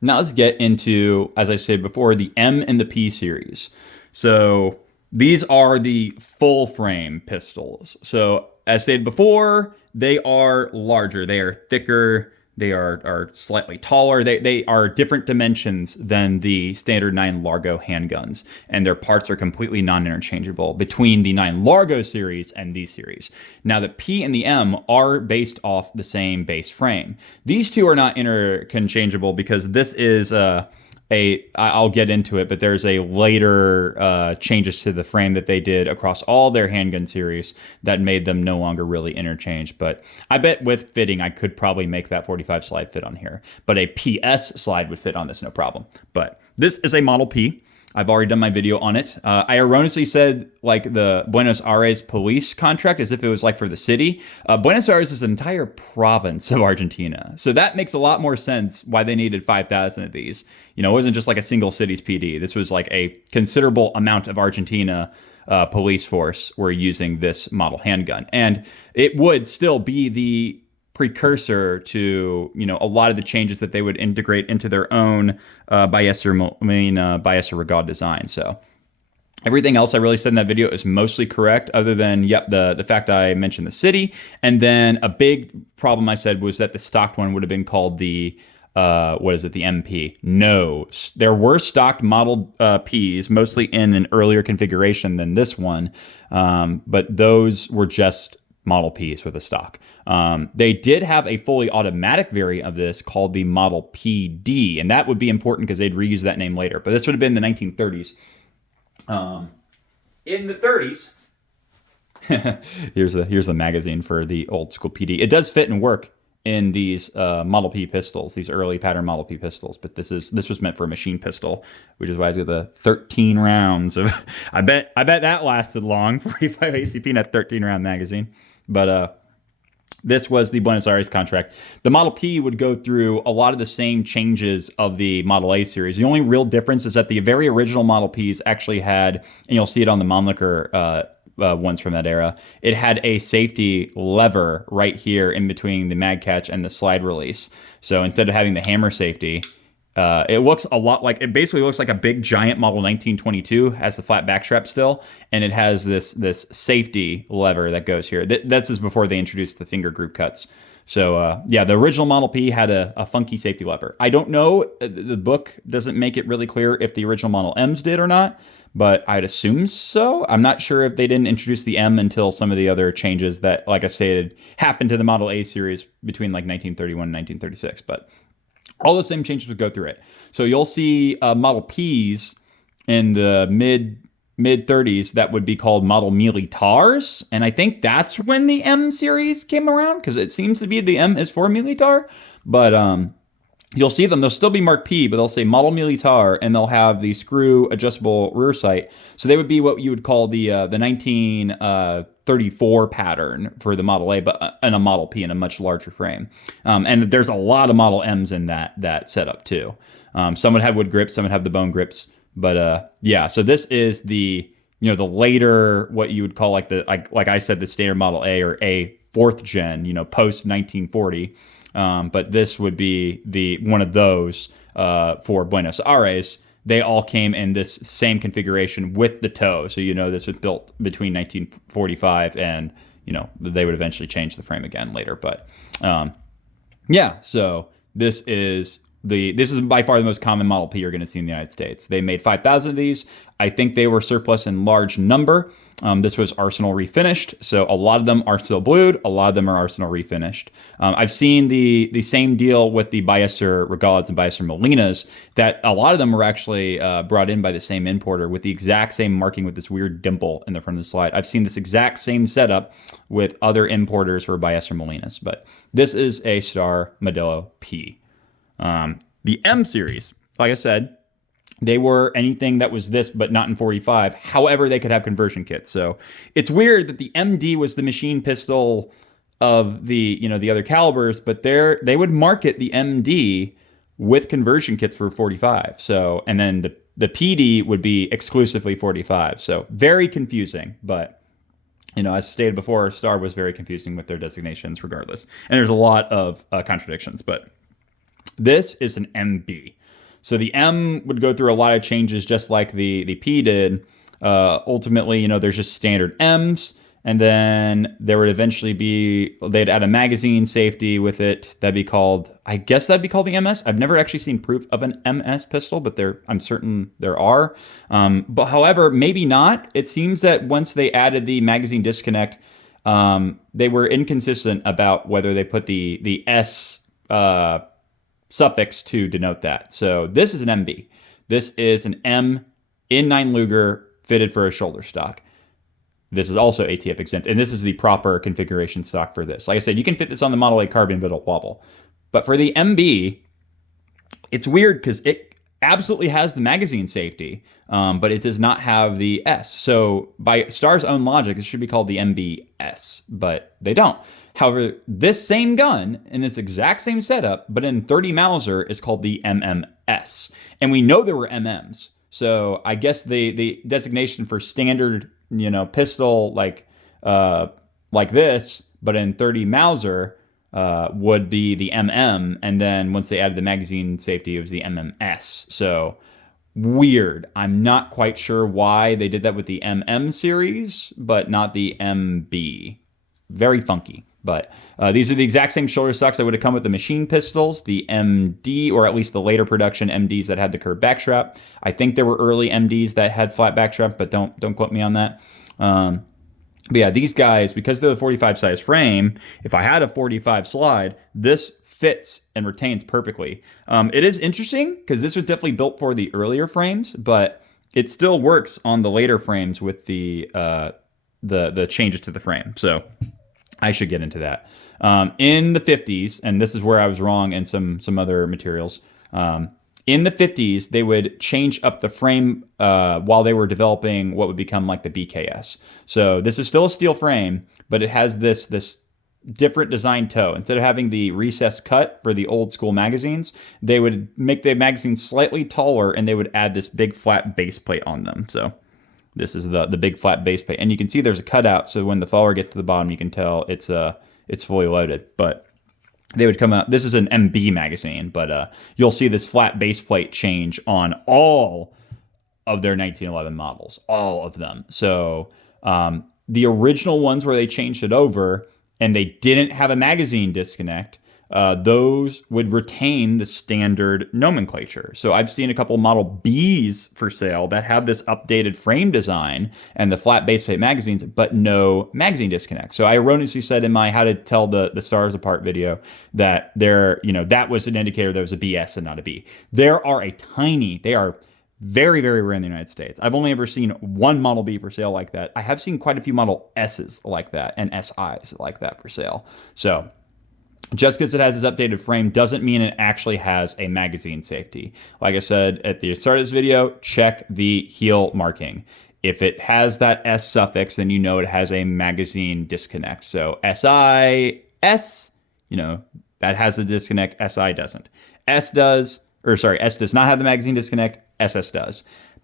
Now let's get into, as I said before, the M and the P series. So these are the full frame pistols. So as stated before, they are larger, they are thicker, they are slightly taller. They are different dimensions than the standard 9 Largo handguns, and their parts are completely non-interchangeable between the 9 Largo series and these series. Now the P and the M are based off the same base frame. These two are not interchangeable because this is I'll get into it, but there's a later changes to the frame that they did across all their handgun series that made them no longer really interchange. But I bet with fitting, I could probably make that 45 slide fit on here. But a PS slide would fit on this, no problem. But this is a Model P. I've already done my video on it. I erroneously said like the Buenos Aires police contract as if it was like for the city. Buenos Aires is an entire province of Argentina. So that makes a lot more sense why they needed 5,000 of these. You know, it wasn't just like a single city's PD. This was like a considerable amount of Argentina police force were using this model handgun. And it would still be the precursor to, you know, a lot of the changes that they would integrate into their own Ballester Regard design. So everything else I really said in that video is mostly correct, other than, yep, the fact I mentioned the city. And then a big problem I said was that the stocked one would have been called the the MP? No, there were stocked model Ps, mostly in an earlier configuration than this one, but those were just Model Ps with a stock. They did have a fully automatic variant of this called the Model PD, and that would be important because they'd reuse that name later. But this would have been the 1930s. In the 30s, here's the magazine for the old school PD. It does fit and work in these Model P pistols, these early pattern Model P pistols, but this was meant for a machine pistol, which is why it's got the 13 rounds of. I bet that lasted long. 45 ACP in a 13 round magazine, but this was the Buenos Aires contract. The Model P would go through a lot of the same changes of the Model A series. The only real difference is that the very original Model Ps actually had, and you'll see it on the Mannlicher ones from that era, it had a safety lever right here in between the mag catch and the slide release. So instead of having the hammer safety, it looks a lot like, it basically looks like a big giant Model 1922, has the flat backstrap still, and it has this safety lever that goes here. This is before they introduced the finger group cuts. So yeah, the original Model P had a funky safety lever. I don't know, the book doesn't make it really clear if the original Model M's did or not, but I'd assume so. I'm not sure if they didn't introduce the M until some of the other changes that, like I said, happened to the Model A series between like 1931 and 1936, but all the same changes would go through it. So you'll see Model Ps in the mid 30s that would be called Model Militars, and I think that's when the M series came around, because it seems to be the M is for Militar, but you'll see them. They'll still be marked P, but they'll say Model Militar, and they'll have the screw adjustable rear sight. So they would be what you would call the 1934 pattern for the Model A, but in a Model P in a much larger frame. And there's a lot of Model M's in that setup too. Some would have wood grips, some would have the bone grips. But yeah, so this is the later, what you would call like I said, the standard Model A or A fourth gen, post 1940. But this would be one of those for Buenos Aires. They all came in this same configuration with the toe. So this was built between 1945 and they would eventually change the frame again later. But yeah, so this is by far the most common Model P you're going to see in the United States. They made 5,000 of these. I think they were surplus in large number. This was Arsenal refinished, so a lot of them are still blued. A lot of them are Arsenal refinished. I've seen the same deal with the Ballester Regards and Ballester Molinas, that a lot of them were actually brought in by the same importer with the exact same marking with this weird dimple in the front of the slide. I've seen this exact same setup with other importers for Ballester Molinas, but this is a Star Modelo P. The M series, like I said, they were anything that was this, but not in 45. However, they could have conversion kits. So it's weird that the MD was the machine pistol of the other calibers, but they would market the MD with conversion kits for 45. So, and then the PD would be exclusively 45. So very confusing, but as stated before, Star was very confusing with their designations regardless. And there's a lot of contradictions, but this is an MB. So the M would go through a lot of changes just like the P did. Ultimately, there's just standard M's. And then there would eventually they'd add a magazine safety with it. I guess that'd be called the MS. I've never actually seen proof of an MS pistol, but I'm certain there are. But however, maybe not. It seems that once they added the magazine disconnect, they were inconsistent about whether they put the S suffix to denote that. So this is an MB. This is an M in 9 Luger fitted for a shoulder stock. This is also ATF exempt, and this is the proper configuration stock for this. Like I said, you can fit this on the Model A carbine, but it'll wobble. But for the MB, it's weird because it absolutely has the magazine safety, but it does not have the S. So by Star's own logic, it should be called the MBS, but they don't. However, this same gun in this exact same setup, but in 30 Mauser, is called the MMS. And we know there were MMs. So I guess the designation for standard pistol like this, but in 30 Mauser, would be the MM, and then once they added the magazine safety, it was the MMS. So weird. I'm not quite sure why they did that with the MM series, but not the MB. Very funky. But these are the exact same shoulder stocks that would have come with the machine pistols, the MD, or at least the later production MDs that had the curved backstrap. I think there were early MDs that had flat backstrap, but don't quote me on that. But yeah, these guys, because they're the 45 size frame, if I had a 45 slide, this fits and retains perfectly. It is interesting because this was definitely built for the earlier frames, but it still works on the later frames with the changes to the frame. So I should get into that. In the 50s, and this is where I was wrong in some other materials, in the 50s, they would change up the frame while they were developing what would become like the BKS. So this is still a steel frame, but it has this different design toe. Instead of having the recessed cut for the old school magazines, they would make the magazines slightly taller, and they would add this big flat base plate on them. So this is the big flat base plate, and you can see there's a cutout. So when the follower gets to the bottom, you can tell it's fully loaded. But they would come out. This is an MB magazine, but you'll see this flat base plate change on all of their 1911 models, all of them. So the original ones where they changed it over and they didn't have a magazine disconnect, those would retain the standard nomenclature. So I've seen a couple Model Bs for sale that have this updated frame design and the flat base plate magazines, but no magazine disconnect. So I erroneously said in my How to Tell the Stars Apart video that that was an indicator there was a BS and not a B. They are very, very rare in the United States. I've only ever seen one Model B for sale like that. I have seen quite a few Model S's like that and SIs like that for sale. So just because it has this updated frame doesn't mean it actually has a magazine safety. Like I said at the start of this video, check the heel marking. If it has that S suffix, then you know it has a magazine disconnect. So SI, S, that has the disconnect, SI doesn't. S does not have the magazine disconnect, SS does.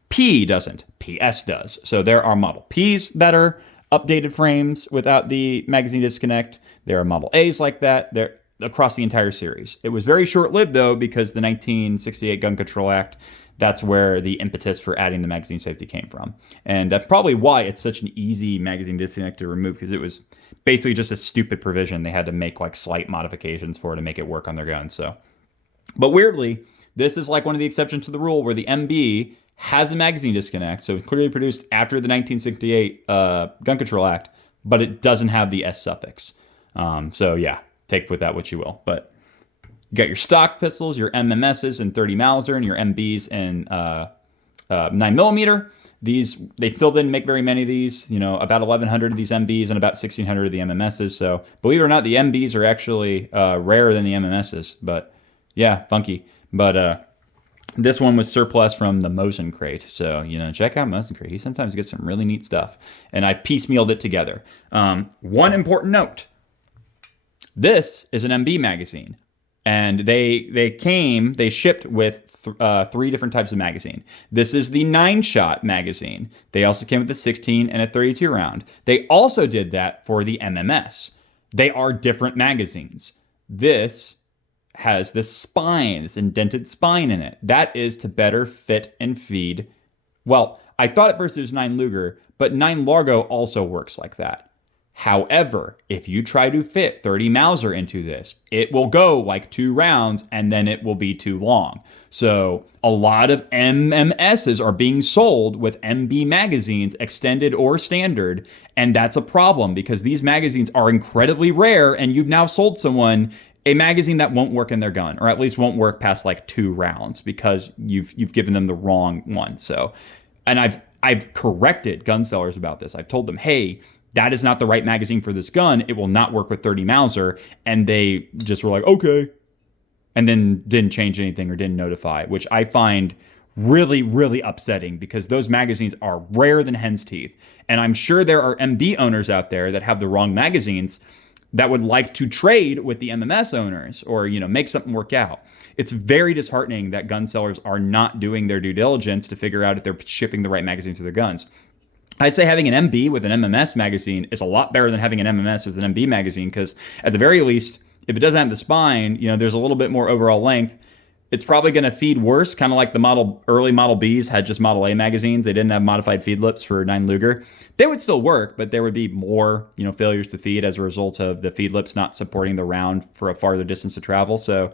P doesn't, PS does. So there are Model Ps that are updated frames without the magazine disconnect. There are Model A's like that. They're across the entire series. It was very short-lived, though, because the 1968 Gun Control Act, that's where the impetus for adding the magazine safety came from. And that's probably why it's such an easy magazine disconnect to remove, because it was basically just a stupid provision. They had to make like slight modifications for it to make it work on their guns. So, but weirdly, this is like one of the exceptions to the rule where the MB has a magazine disconnect, so it's clearly produced after the 1968 Gun Control Act, but it doesn't have the S suffix. So yeah, take with that what you will. But you got your stock pistols, your MMSs and 30 Mauser, and your MBs and 9mm. They still didn't make very many of these. About 1,100 of these MBs and about 1,600 of the MMSs. So believe it or not, the MBs are actually rarer than the MMSs. But yeah, funky. But this one was surplus from the Mosin crate. So, check out Mosin crate. He sometimes gets some really neat stuff. And I piecemealed it together. One important note. This is an MB magazine. And they shipped with 3 different types of magazine. This is the 9-shot magazine. They also came with a 16 and a 32 round. They also did that for the MMS. They are different magazines. This has this spine, this indented spine in it. That is to better fit and feed. Well, I thought at first it was 9 Luger, but 9 Largo also works like that. However, if you try to fit 30 Mauser into this, it will go like 2 rounds and then it will be too long. So a lot of MMSs are being sold with MB magazines, extended or standard, and that's a problem because these magazines are incredibly rare, and you've now sold someone a magazine that won't work in their gun, or at least won't work past like 2 rounds because you've given them the wrong one. So, and I've corrected gun sellers about this. I've told them, hey, that is not the right magazine for this gun. It will not work with 30 Mauser. And they just were like, okay. And then didn't change anything or didn't notify, which I find really, really upsetting because those magazines are rare than hen's teeth. And I'm sure there are MB owners out there that have the wrong magazines that would like to trade with the MMS owners or, make something work out. It's very disheartening that gun sellers are not doing their due diligence to figure out if they're shipping the right magazines to their guns. I'd say having an MB with an MMS magazine is a lot better than having an MMS with an MB magazine because at the very least, if it doesn't have the spine, there's a little bit more overall length. It's probably going to feed worse, kind of like the early Model Bs had just Model A magazines. They didn't have modified feed lips for 9 Luger. They would still work, but there would be more, failures to feed as a result of the feed lips not supporting the round for a farther distance to travel. So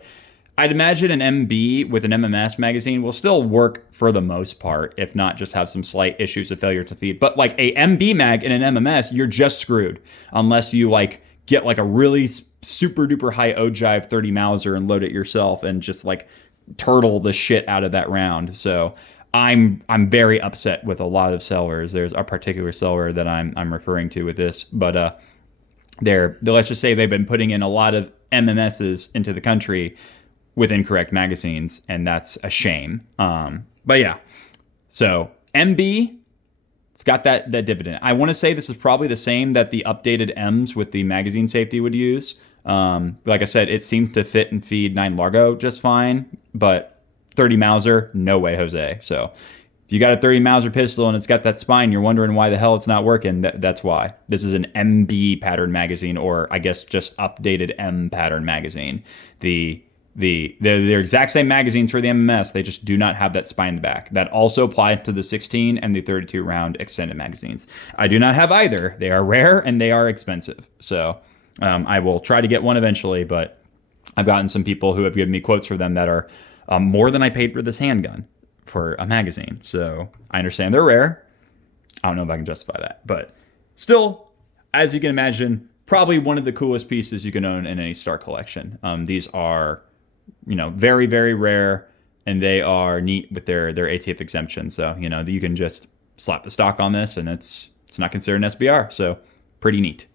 I'd imagine an MB with an MMS magazine will still work for the most part, if not just have some slight issues of failure to feed. But like a MB mag and an MMS, you're just screwed unless you get a really super duper high ogive 30 Mauser and load it yourself and just turtle the shit out of that round. So I'm very upset with a lot of sellers. There's a particular seller that I'm referring to with this, but let's just say they've been putting in a lot of MMSs into the country with incorrect magazines, and that's a shame. But yeah, so MB, it's got that dividend. I want to say this is probably the same that the updated M's with the magazine safety would use. Like I said, it seems to fit and feed 9 Largo just fine, but 30 Mauser, no way, Jose. So if you got a 30 Mauser pistol and it's got that spine, you're wondering why the hell it's not working. That's why. This is an MB pattern magazine, or I guess just updated M pattern magazine. They're exact same magazines for the MMS. They just do not have that spine in the back. That also applies to the 16 and the 32 round extended magazines. I do not have either. They are rare and they are expensive. So I will try to get one eventually, but I've gotten some people who have given me quotes for them that are more than I paid for this handgun for a magazine. So I understand they're rare. I don't know if I can justify that, but still, as you can imagine, probably one of the coolest pieces you can own in any Star collection. These are, very, very rare, and they are neat with their ATF exemption. So, you can just slap the stock on this and it's not considered an SBR. So pretty neat.